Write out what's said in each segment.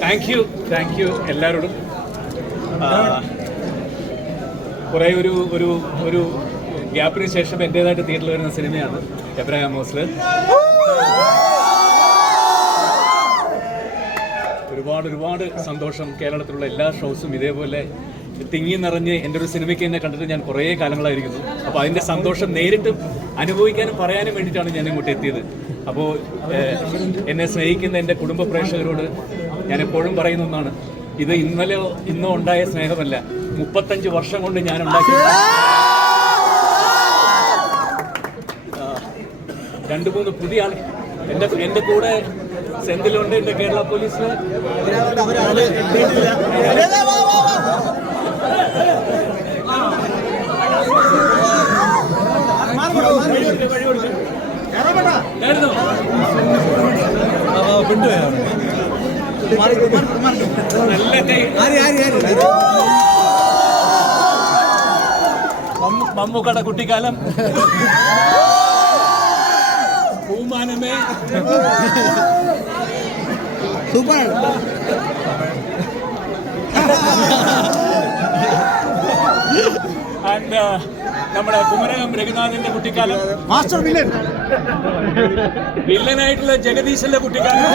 Thank you thank you എല്ലാവരോടും കുറേ ഒരു ഒരു ഒരു ഗ്യാപ്പിന് ശേഷം എന്റേതായിട്ട് തിയേറ്ററിൽ വരുന്ന സിനിമയാണ് എബ്രഹാം മോസ്ല്? ഒരുപാട് ഒരുപാട് സന്തോഷം കേരളത്തിലുള്ള എല്ലാ ഷോസും ഇതേപോലെ തിങ്ങി നിറഞ്ഞ് എന്റെ ഒരു സിനിമയ്ക്ക് എന്നെ കണ്ടിട്ട് ഞാൻ കുറേ കാലങ്ങളായിരിക്കുന്നു. അപ്പോൾ അതിന്റെ സന്തോഷം നേരിട്ട് അനുഭവിക്കാനും പറയാനും വേണ്ടിയിട്ടാണ് ഞാൻ ഇങ്ങോട്ട് എത്തിയത്. അപ്പോൾ എന്നെ സ്നേഹിക്കുന്ന എന്റെ കുടുംബ പ്രേക്ഷകരോട് ഞാൻ എപ്പോഴും പറയുന്ന ഒന്നാണ് ഇത് ഇന്നലെ ഇന്നോ ഉണ്ടായ സ്നേഹമല്ല. മുപ്പത്തഞ്ച് വർഷം കൊണ്ട് ഞാൻ ഉണ്ടാക്കി രണ്ട് മൂന്ന് പുതിയ ആൾ എന്റെ എന്റെ കൂടെ സെന്തിലുണ്ട് എന്റെ കേരള മമ്മു- മമ്മൂക്കട കുട്ടിക്കാലം. പൂമാനമേ സൂപ്പർ. ആൻഡ് നമ്മുടെ കുമരകം രഘുനാഥിന്റെ കുട്ടിക്കാലം. മാസ്റ്റർ വില്ലൻ വില്ലനായിട്ടുള്ള ജഗദീശന്റെ കുട്ടിക്കാലം.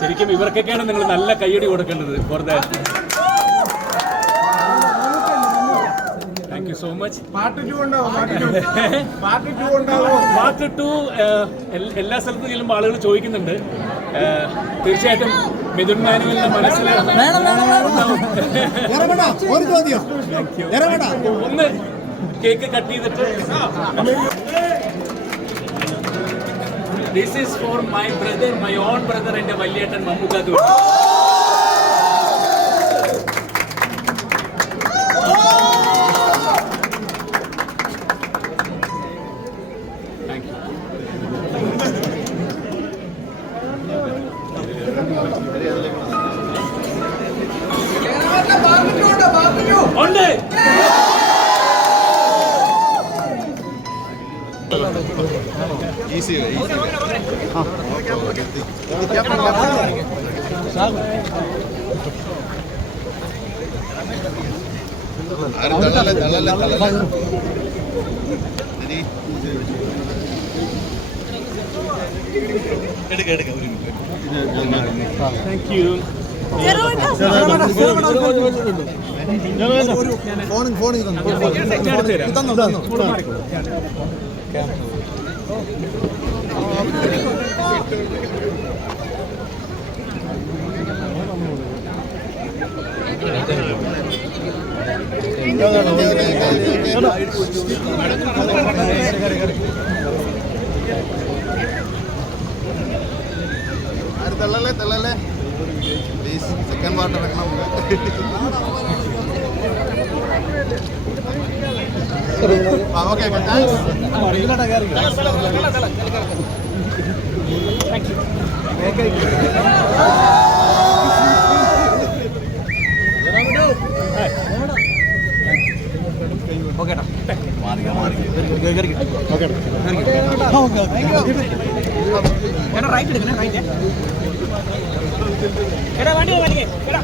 ശരിക്കും ഇവർക്കൊക്കെയാണ് നിങ്ങൾ നല്ല കയ്യടി കൊടുക്കേണ്ടത്. For the thank you so much part two part എല്ലാ സ്ഥലത്തും ചെല്ലുമ്പോൾ ആളുകൾ ചോദിക്കുന്നുണ്ട്. തീർച്ചയായിട്ടും മിഥുൻ മാനുവലിന്റെ മനസ്സിൽ ഒന്ന് കേക്ക് കട്ട് ചെയ്തിട്ട്. This is for my brother my own brother എന്റെ വല്യേട്ടൻ മമ്മൂക്ക ഉണ്ട് ആരും തള്ളല്ലേ തള്ളല്ലേ തള്ളല്ലേ. എടുക്ക എടുക്ക. ഒരു മിനിറ്റ്. താങ്ക് യു ഫോണിൽ ഫോണിൽ തന്നു തന്നു ആരും തള്ളല്ലേ തള്ളല്ലേ പ്ലീസ് ഇറക്കണം ഓക്കെ. താങ്ക്സ് റൈറ്റ് എടുക്കണേ റൈറ്റ് എടാ വണ്ടി വലിക്കേ എടാ.